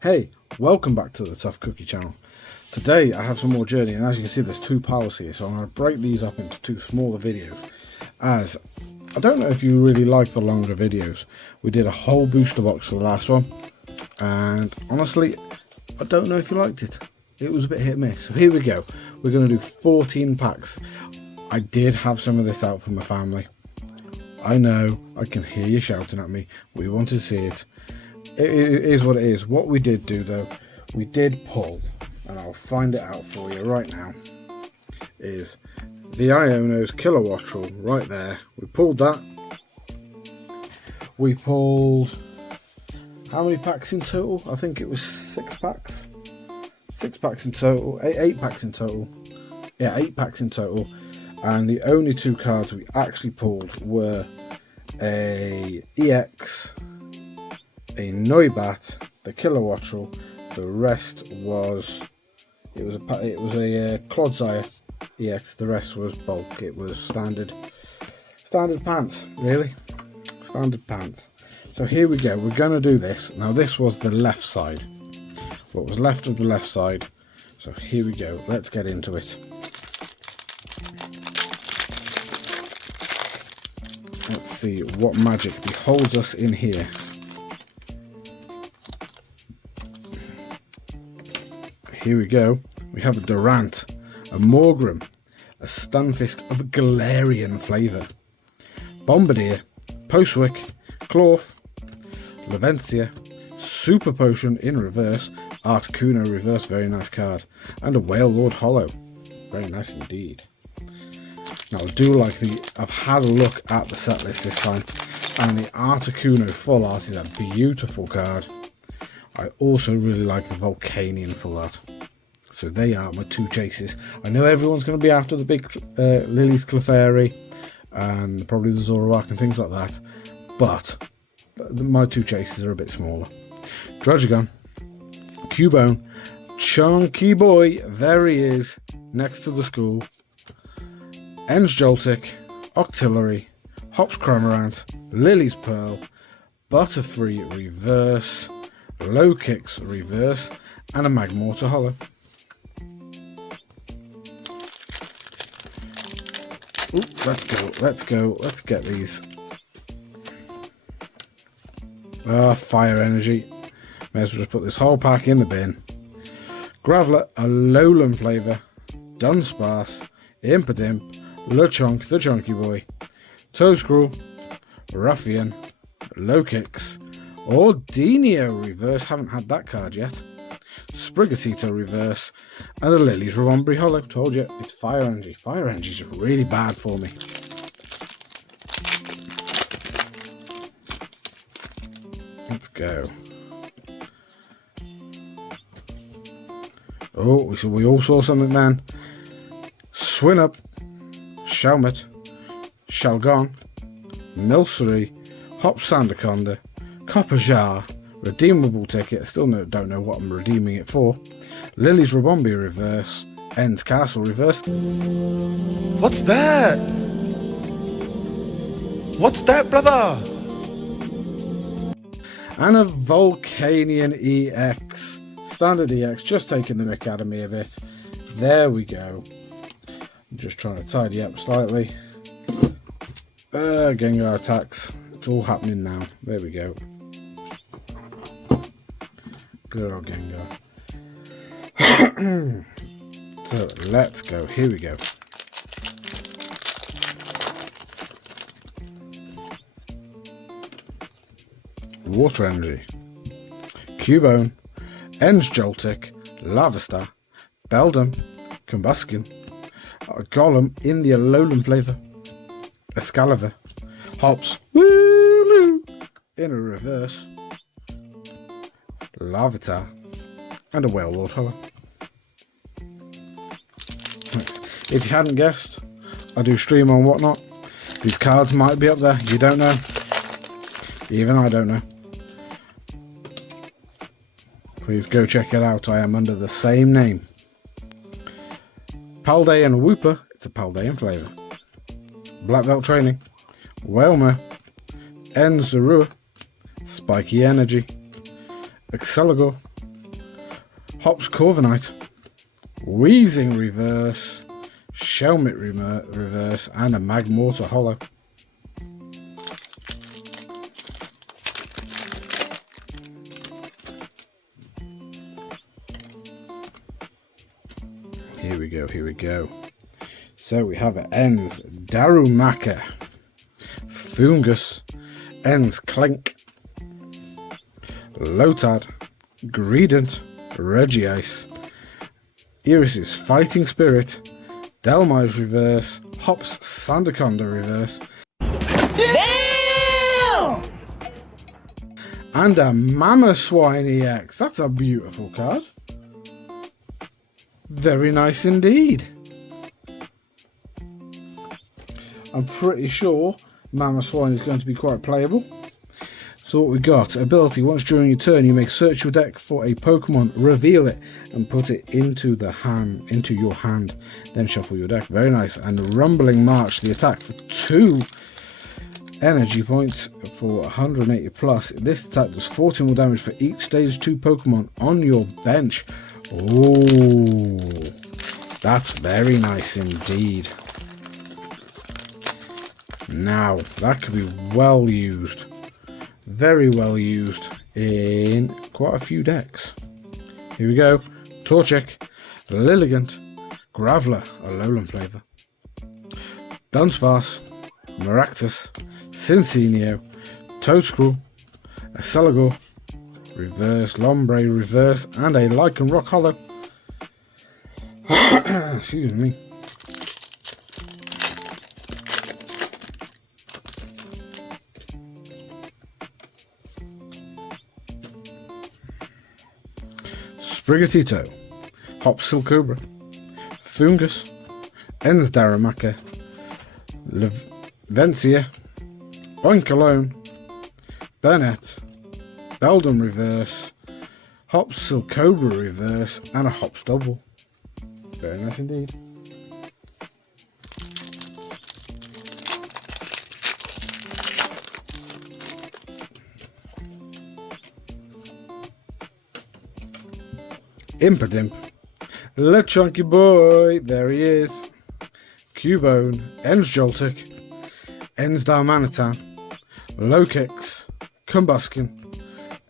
Hey, welcome back to the Tough Cookie channel. Today I have some more Journey, and as you can see there's two piles here, so I'm going to break these up into two smaller videos, as I don't know if you really like the longer videos. We did a whole booster box for the last one, and honestly I don't know if you liked it. It was a bit hit and miss. So here we go, we're going to do 14 packs. I did have some of this out for my family. I know, I can hear you shouting at me, we want to see it. It is what it is. What we did do though, we did pull, and I'll find it out for you right now, is the Iono's Kilowattrel right there. We pulled that. We pulled, how many packs in total? I think it was 6 packs. 6 packs in total, 8 packs in total. Yeah, 8 packs in total. And the only 2 cards we actually pulled were a EX, a Noibat, the Kilowattrel. The rest was it was a Clodsire EX. The rest was bulk. It was standard pants, really, standard pants. So here we go. We're gonna do this now. This was the left side. What was left of the left side. So here we go. Let's get into it. Let's see what magic beholds us in here. Here we go. We have a Durant, a Morgrem, a Stunfisk of Galarian flavour, Bombardier, Postwick, Clorf, Lavencia, Super Potion in reverse, Articuno reverse, very nice card, and a Wailord Hollow, very nice indeed. Now I do like I've had a look at the set list this time, and the Articuno full art is a beautiful card. I also really like the Volcanion full art. So they are my 2 chases. I know everyone's going to be after the big Lily's Clefairy and probably the Zoroark and things like that, but my 2 chases are a bit smaller. Druddigon, Cubone, Chunky Boy, there he is, next to the school, Ends Joltik, Octillery, Hops Cramorant, Lily's Pearl, Butterfree reverse, Low Kicks reverse, and a Magmortar Hollow. Ooh, let's go, let's get these. Fire Energy. May as well just put this whole pack in the bin. Graveler, a Alolan flavour, Dunsparce, Impidimp, Lechonk, the Chunky Boy, Toedscruel, Ruffian, Low Kicks, Ordinio reverse, haven't had that card yet, Sprigatito reverse, and a Lily's Ribombri Hollow. Told you, it's Fire Energy. Fire Energy is really bad for me. Let's go. Oh, we all saw something then. Swinub, Shelmet, Shelgon, Milcery, Hop Sandaconda, Copper Jar, redeemable ticket, I still don't know what I'm redeeming it for, Lily's Ribombri reverse, Ends Castle reverse. What's that? What's that, brother? And a Volcanion EX. Standard EX, just taking the mick out of me a bit. There we go. I'm just trying to tidy up slightly. Gengar attacks. It's all happening now. There we go. Good old Gengar. So let's go. Here we go. Water Energy, Cubone, Ends Joltik, Larvesta, Beldum, Combuskin, Golem in the Alolan flavour, Excalibur, Hops, Wooloo in a reverse, Larvitar, and a Wailord Hollow. If you hadn't guessed, I do stream on Whatnot. These cards might be up there, you don't know. Even I don't know. Please go check it out. I am under the same name. Paldean Wooper, it's a Paldean flavour. Black Belt Training, Wailmer, Enzarua, Spiky Energy, Exceligor, Hops Corviknight, Wheezing reverse, Shelmet reverse, and a Magmortar holo. Here we go. So we have Ends Darumaka, Fungus, Ends Clank, Lotad, Greedent, Regice, Iris's Fighting Spirit, Delmize reverse, Hops Sandaconda reverse. Damn! And a Mamoswine EX. That's a beautiful card. Very nice indeed. I'm pretty sure Mamoswine is going to be quite playable. So what we got, ability, once during your turn you may search your deck for a Pokemon, reveal it and put it into your hand, then shuffle your deck. Very nice. And Rumbling March, the attack for 2 energy points for 180 plus. This attack does 40 more damage for each stage 2 Pokemon on your bench. Oh, that's very nice indeed. Now, that could be well used. Very well used in quite a few decks. Here we go. Torchic, Lilligant, Graveler, a Alolan flavor, Dunsparce, Maractus, Cincineo, Toedscruel, a Celigor, reverse, Lombre reverse, and a Lycanroc holo. Excuse me. Sprigatito, Hops Silcobra, Fungus, Ends Darumaka, Levencia, Oinkologne, Burnett, Beldum reverse, Hops Silcobra reverse, and a Hops double. Very nice indeed. Impidimp, Lechonky boy, there he is. Cubone, Ends Joltik, Ends Darmanitan, Lokix, Combuskin,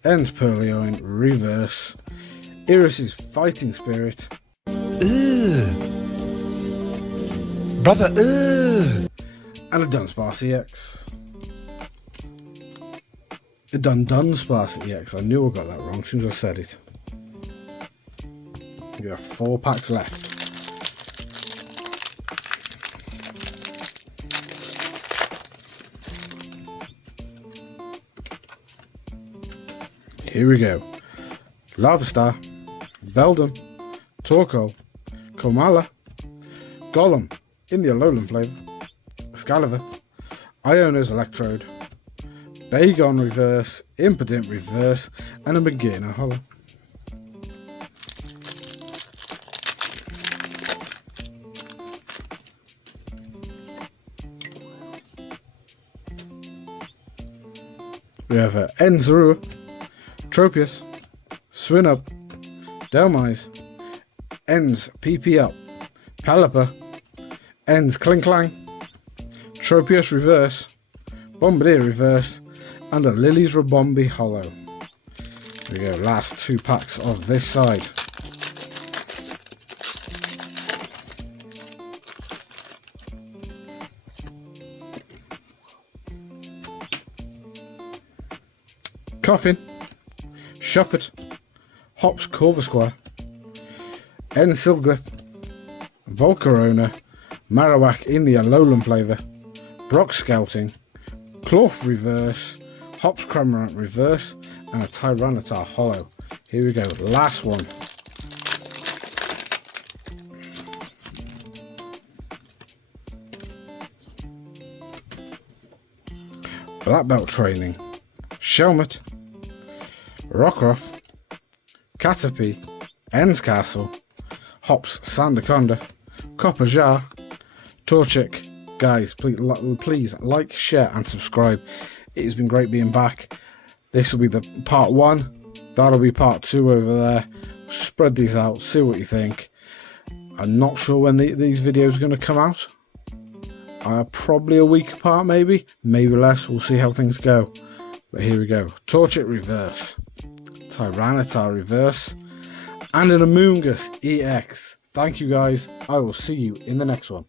Ends Purloin, reverse, Iris's Fighting Spirit, Brother, and a Dunsparce EX. A Dunsparce EX. I knew I got that wrong as soon as I said it. We have 4 packs left. Here we go. Larvestar, Beldum, Torkoal, Komala, Golem in the Alolan flavor, Excalibur, Iona's Electrode, Bagon reverse, Impidimp reverse, and a Magearna holo. We have Enzarua, Tropius, Swinub, Delmize, Ends PP Up, Pelipper, Ends Klinklang, Tropius reverse, Bombardier reverse, and a Lily's Rabombi holo. Here we go, last 2 packs of this side. Coffin, Shuppet, Hops Corvisquire, Ends Silglyph, Volcarona, Marowak in the Alolan flavour, Brock Scouting, Clorf reverse, Hops Cramorant reverse, and a Tyranitar holo. Here we go, last one. Black Belt Training, Shelmet, Rockruff, Caterpie, Ends Castle, Hops Sandaconda, Copper Jar, Torchic. Guys, please like, share and subscribe. It has been great being back. This will be the part 1. That'll be part 2 over there. Spread these out, see what you think. I'm not sure when these videos are going to come out. Probably a week apart, maybe less. We'll see how things go. But here we go. Torchic Reverse, Tyranitar Reverse, and an Amoonguss EX. Thank you guys. I will see you in the next one.